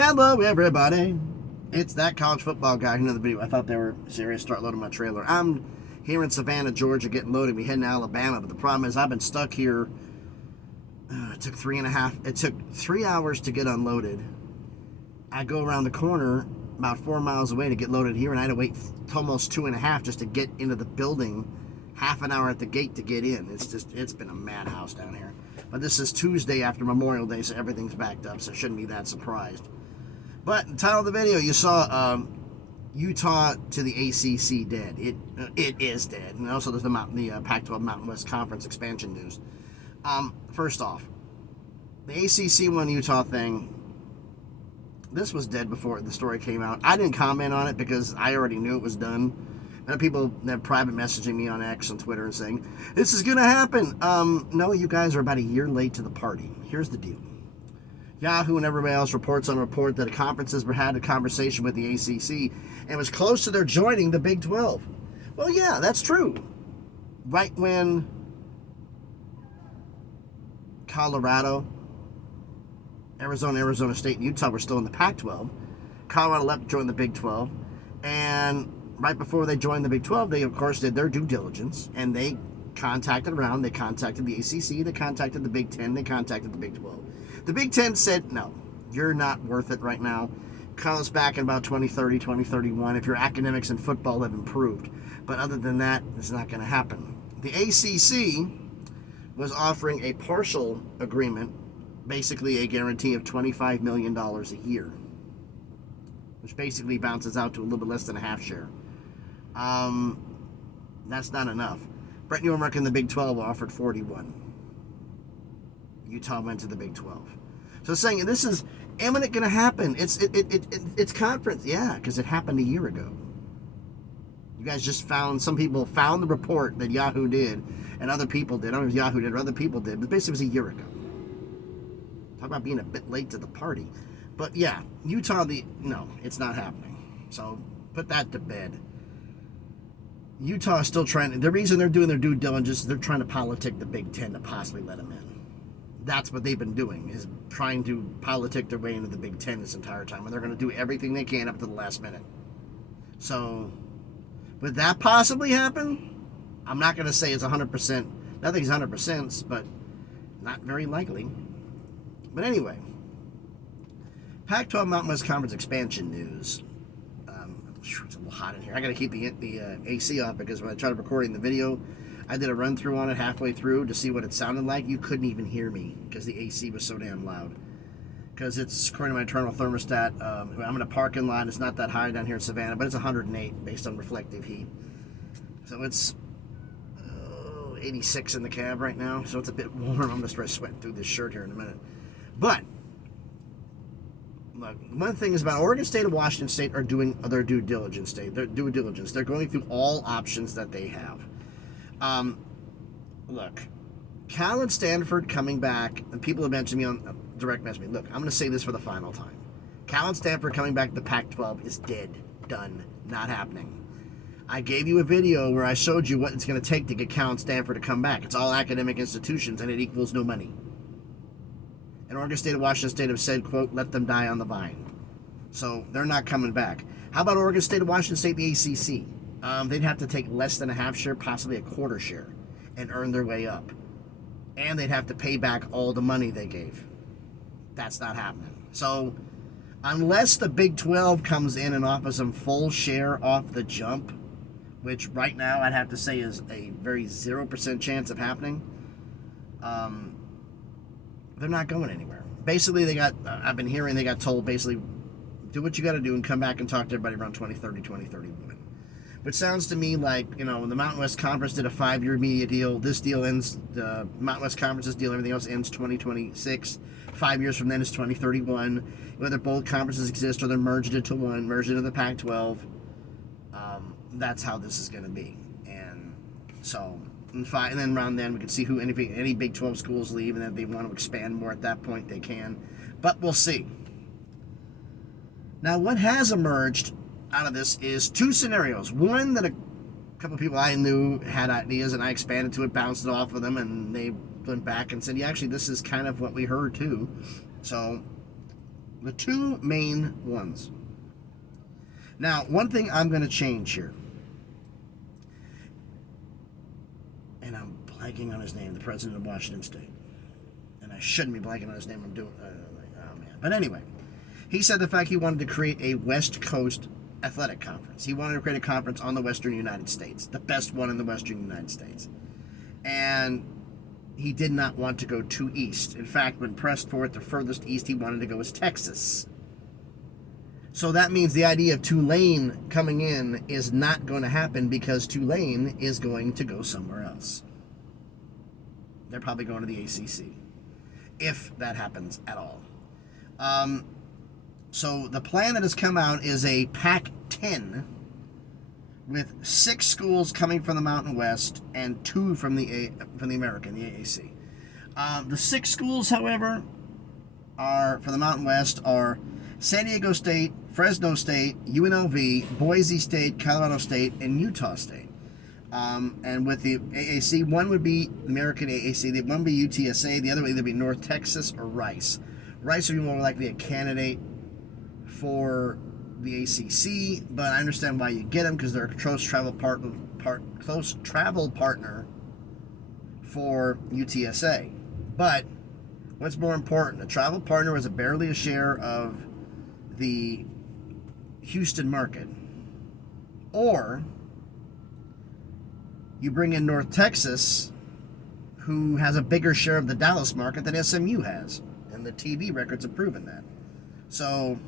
Hello, everybody. It's that college football guy. Another video. I thought they were serious. Start loading my trailer. I'm here in Savannah, Georgia, getting loaded. We heading to Alabama, but the problem is I've been stuck here. It took 3 hours to get unloaded. I go around the corner about 4 miles away to get loaded here, and I had to wait almost 2.5 just to get into the building. Half an hour at the gate to get in. It's been a madhouse down here. But this is Tuesday after Memorial Day, so everything's backed up, so shouldn't be that surprised. But the title of the video, you saw Utah to the ACC dead. It is dead. And also there's the Pac-12 and Mountain West Conference expansion news. First off, the ACC won Utah thing. This was dead before the story came out. I didn't comment on it because I already knew it was done. And people that private messaging me on X and Twitter and saying, this is going to happen. No, you guys are about a year late to the party. Here's the deal. Yahoo and everybody else reports on report that conferences had a conversation with the ACC and was close to their joining the Big 12. Well, yeah, that's true. Right when Colorado, Arizona State, and Utah were still in the Pac-12, Colorado left to join the Big 12, and right before they joined the Big 12, they, of course, did their due diligence, and they contacted around. They contacted the ACC, they contacted the Big 10, they contacted the Big 12. The Big 10 said, no, you're not worth it right now. Call us back in about 2030, 2031 if your academics and football have improved. But other than that, it's not going to happen. The ACC was offering a partial agreement, basically a guarantee of $25 million a year, which basically bounces out to a little bit less than a half share. That's not enough. Brett Yormark in the Big 12 offered 41. Utah went to the Big 12. So saying this is imminent going to happen. It's conference, yeah, because it happened a year ago. You guys just some people found the report that Yahoo did, and other people did. I don't know if Yahoo did or other people did, but basically it was a year ago. Talk about being a bit late to the party. But yeah, Utah, no, it's not happening. So put that to bed. Utah is still trying. The reason they're doing their due diligence is they're trying to politic the Big 10 to possibly let them in. That's what they've been doing, is trying to politic their way into the Big 10 this entire time. And they're going to do everything they can up to the last minute. So, would that possibly happen? I'm not going to say it's 100%. Nothing's 100%, but not very likely. But anyway, Pac-12 Mountain West Conference expansion news. It's a little hot in here. I got to keep the AC off because when I tried recording the video, I did a run through on it halfway through to see what it sounded like. You couldn't even hear me because the AC was so damn loud. Because it's according to my internal thermostat. I'm in a parking lot. It's not that high down here in Savannah, but it's 108 based on reflective heat. So it's 86 in the cab right now. So it's a bit warm. I'm going to start sweating through this shirt here in a minute. But look, one thing is about Oregon State and Washington State are doing their due diligence. They're going through all options that they have. Look, Cal and Stanford coming back, and people have mentioned me on direct message me. Look, I'm going to say this for the final time. Cal and Stanford coming back to the Pac-12 is dead, done, not happening. I gave you a video where I showed you what it's going to take to get Cal and Stanford to come back. It's all academic institutions, and it equals no money. And Oregon State and Washington State have said, quote, let them die on the vine. So they're not coming back. How about Oregon State and Washington State, the ACC? They'd have to take less than a half share, possibly a quarter share, and earn their way up. And they'd have to pay back all the money they gave. That's not happening. So unless the Big 12 comes in and offers them full share off the jump, which right now I'd have to say is a very 0% chance of happening, they're not going anywhere. Basically, I've been hearing they got told, basically, do what you got to do and come back and talk to everybody around 2030, 2031. Which sounds to me like, the Mountain West Conference did a 5-year media deal. This deal ends, the Mountain West Conference's deal, everything else ends 2026. 5 years from then is 2031. Whether both conferences exist or they're merged into one, merged into the Pac-12, that's how this is going to be. And so, and then around then we can see who any Big 12 schools leave, and then if they want to expand more at that point, they can. But we'll see. Now, what has emerged out of this is two scenarios. One that a couple of people I knew had ideas, and I expanded to it, bounced it off of them, and they went back and said, yeah, actually, this is kind of what we heard too. So The two main ones. Now, one thing I'm going to change here, and I'm blanking on his name, the president of Washington State, and I shouldn't be blanking on his name. I'm doing, oh man. But anyway, he said the fact he wanted to create a West Coast athletic conference. He wanted to create a conference on the Western United States, the best one in the Western United States, and he did not want to go too east. In fact, when pressed for it, the furthest east he wanted to go was Texas. So that means the idea of Tulane coming in is not going to happen because Tulane is going to go somewhere else. They're probably going to the ACC, if that happens at all. So the plan that has come out is a Pac-10 with 6 schools coming from the Mountain West and 2 from the American, the AAC. The 6 schools, however, are for the Mountain West are San Diego State, Fresno State, UNLV, Boise State, Colorado State, and Utah State. And with the AAC, one would be American AAC, the one would be UTSA, the other would either be North Texas or Rice. Rice would be more likely a candidate for the ACC, but I understand why you get them because they're a close travel partner for UTSA. But what's more important, a travel partner is barely a share of the Houston market, or you bring in North Texas, who has a bigger share of the Dallas market than SMU has, and the TV records have proven that. So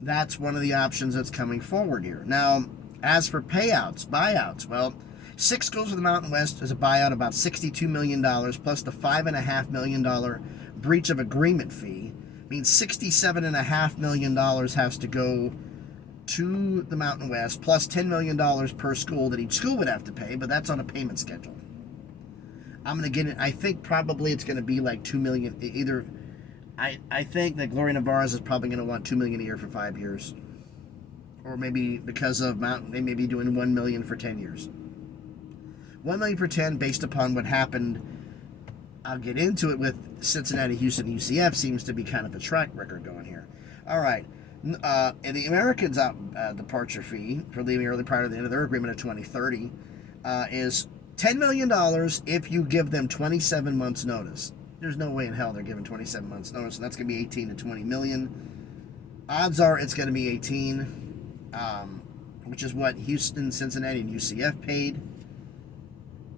that's one of the options that's coming forward here. Now, as for buyouts, well, 6 schools for the Mountain West is a buyout about $62 million, plus the $5.5 million breach of agreement fee. Means $67.5 million has to go to the Mountain West, plus $10 million per school that each school would have to pay, but that's on a payment schedule. I'm going to get it. I think probably it's going to be like $2 million. Either I think that Gloria Navarez is probably going to want $2 million a year for 5 years, or maybe because of Mountain, they may be doing $1 million for 10 years. $1 million for 10, based upon what happened. I'll get into it with Cincinnati, Houston, UCF seems to be kind of a track record going here. All right. And the Americans' departure fee for leaving early prior to the end of their agreement of 2030 is $10 million if you give them 27 months notice. There's no way in hell they're giving 27 months notice, and that's going to be 18 to 20 million. Odds are it's going to be 18, which is what Houston, Cincinnati, and UCF paid.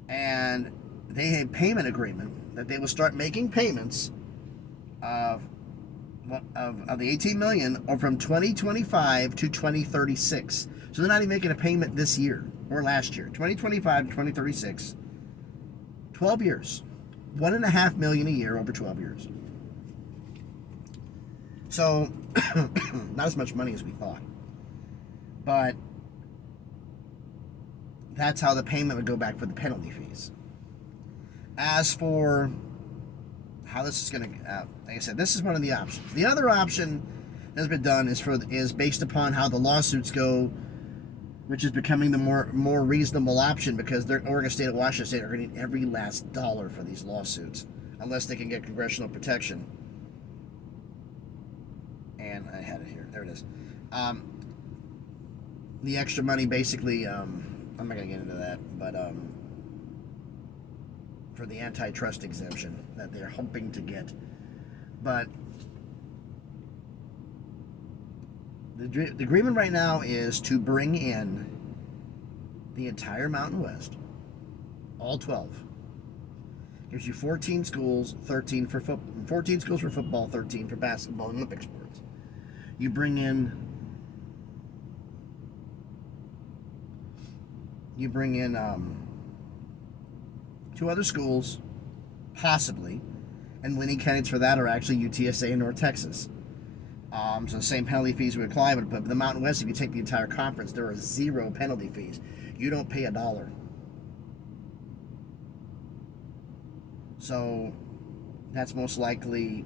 And they had a payment agreement that they will start making payments of the 18 million or from 2025 to 2036. So they're not even making a payment this year or last year. 2025 to 2036. 12 years. $1.5 million a year over 12 years. So not as much money as we thought. But that's how the payment would go back for the penalty fees. As for how this is going to, like I said, this is one of the options. The other option that's been done is based upon how the lawsuits go, which is becoming the more reasonable option because Oregon State and Washington State are going to need every last dollar for these lawsuits unless they can get congressional protection. And I had it here. There it is. The extra money basically, I'm not going to get into that, but for the antitrust exemption that they're hoping to get. But the agreement right now is to bring in the entire Mountain West, all 12. Gives you 14 schools, 13 for 14 schools for football, 13 for basketball and Olympic sports. You bring in 2 other schools, possibly, and winning candidates for that are actually UTSA and North Texas. So the same penalty fees would apply, but the Mountain West, if you take the entire conference, there are 0 penalty fees. You don't pay $1. So that's the most likely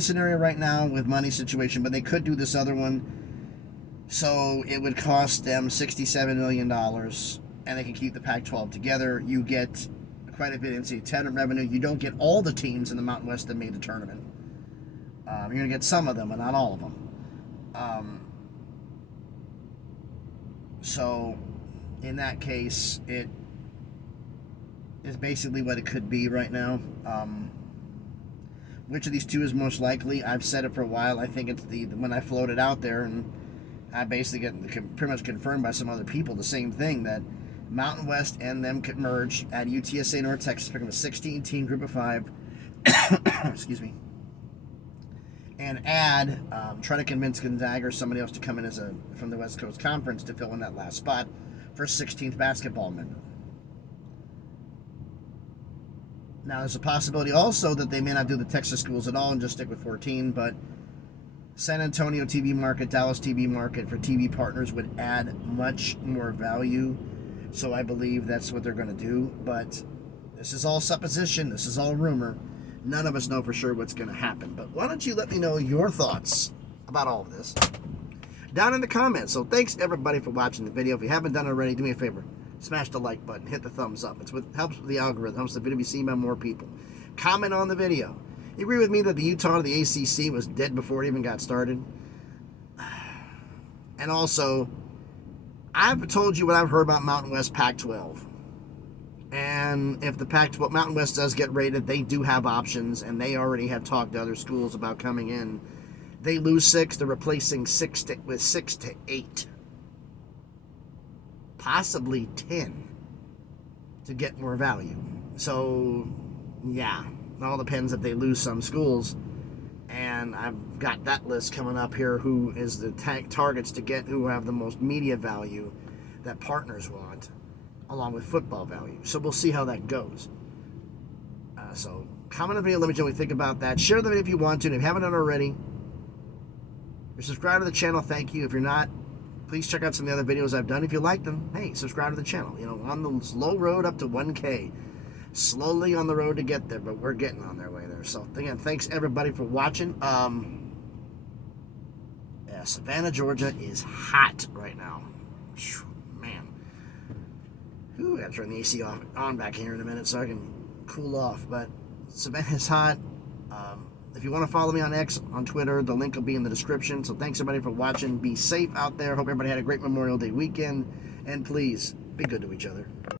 scenario right now with money situation, but they could do this other one. So it would cost them $67 million, and they can keep the Pac-12 together. You get quite a bit in NCAA tournament revenue. You don't get all the teams in the Mountain West that made the tournament. You're going to get some of them, but not all of them. So, in that case, it is basically what it could be right now. Which of these two is most likely? I've said it for a while. I think it's the when I floated out there, and I basically get pretty much confirmed by some other people the same thing, that Mountain West and them could merge at UTSA North Texas, picking a 16-team group of 5. Excuse me. And add, try to convince Gonzaga or somebody else to come in from the West Coast Conference to fill in that last spot for 16th basketball member. Now, there's a possibility also that they may not do the Texas schools at all and just stick with 14, but San Antonio TV market, Dallas TV market for TV partners would add much more value. So I believe that's what they're going to do. But this is all supposition. This is all rumor. None of us know for sure what's going to happen. But why don't you let me know your thoughts about all of this down in the comments. So thanks, everybody, for watching the video. If you haven't done it already, do me a favor. Smash the like button. Hit the thumbs up. It's what helps with the algorithm. Helps the video be seen by more people. Comment on the video. You agree with me that the Utah to the ACC was dead before it even got started? And also, I've told you what I've heard about Mountain West Pac-12. And if the Pac-12 Mountain West does get rated, they do have options, and they already have talked to other schools about coming in. They lose 6, they're replacing 6 to 8. Possibly 10 to get more value. So, yeah, it all depends if they lose some schools. And I've got that list coming up here, who is the targets to get, who have the most media value that partners want, along with football value. So we'll see how that goes. So comment on the video, let me know what you think about that. Share the video if you want to, and if you haven't done already, if you're subscribed to the channel, thank you. If you're not, please check out some of the other videos I've done. If you like them, hey, subscribe to the channel. You know, on the slow road up to 1K. Slowly on the road to get there, but we're getting on their way there. So, again, thanks, everybody, for watching. Yeah, Savannah, Georgia is hot right now. Whew, man. Ooh, I gotta turn the AC on back here in a minute so I can cool off. But Savannah's hot. If you want to follow me on X, on Twitter, the link will be in the description. So thanks, everybody, for watching. Be safe out there. Hope everybody had a great Memorial Day weekend. And please, be good to each other.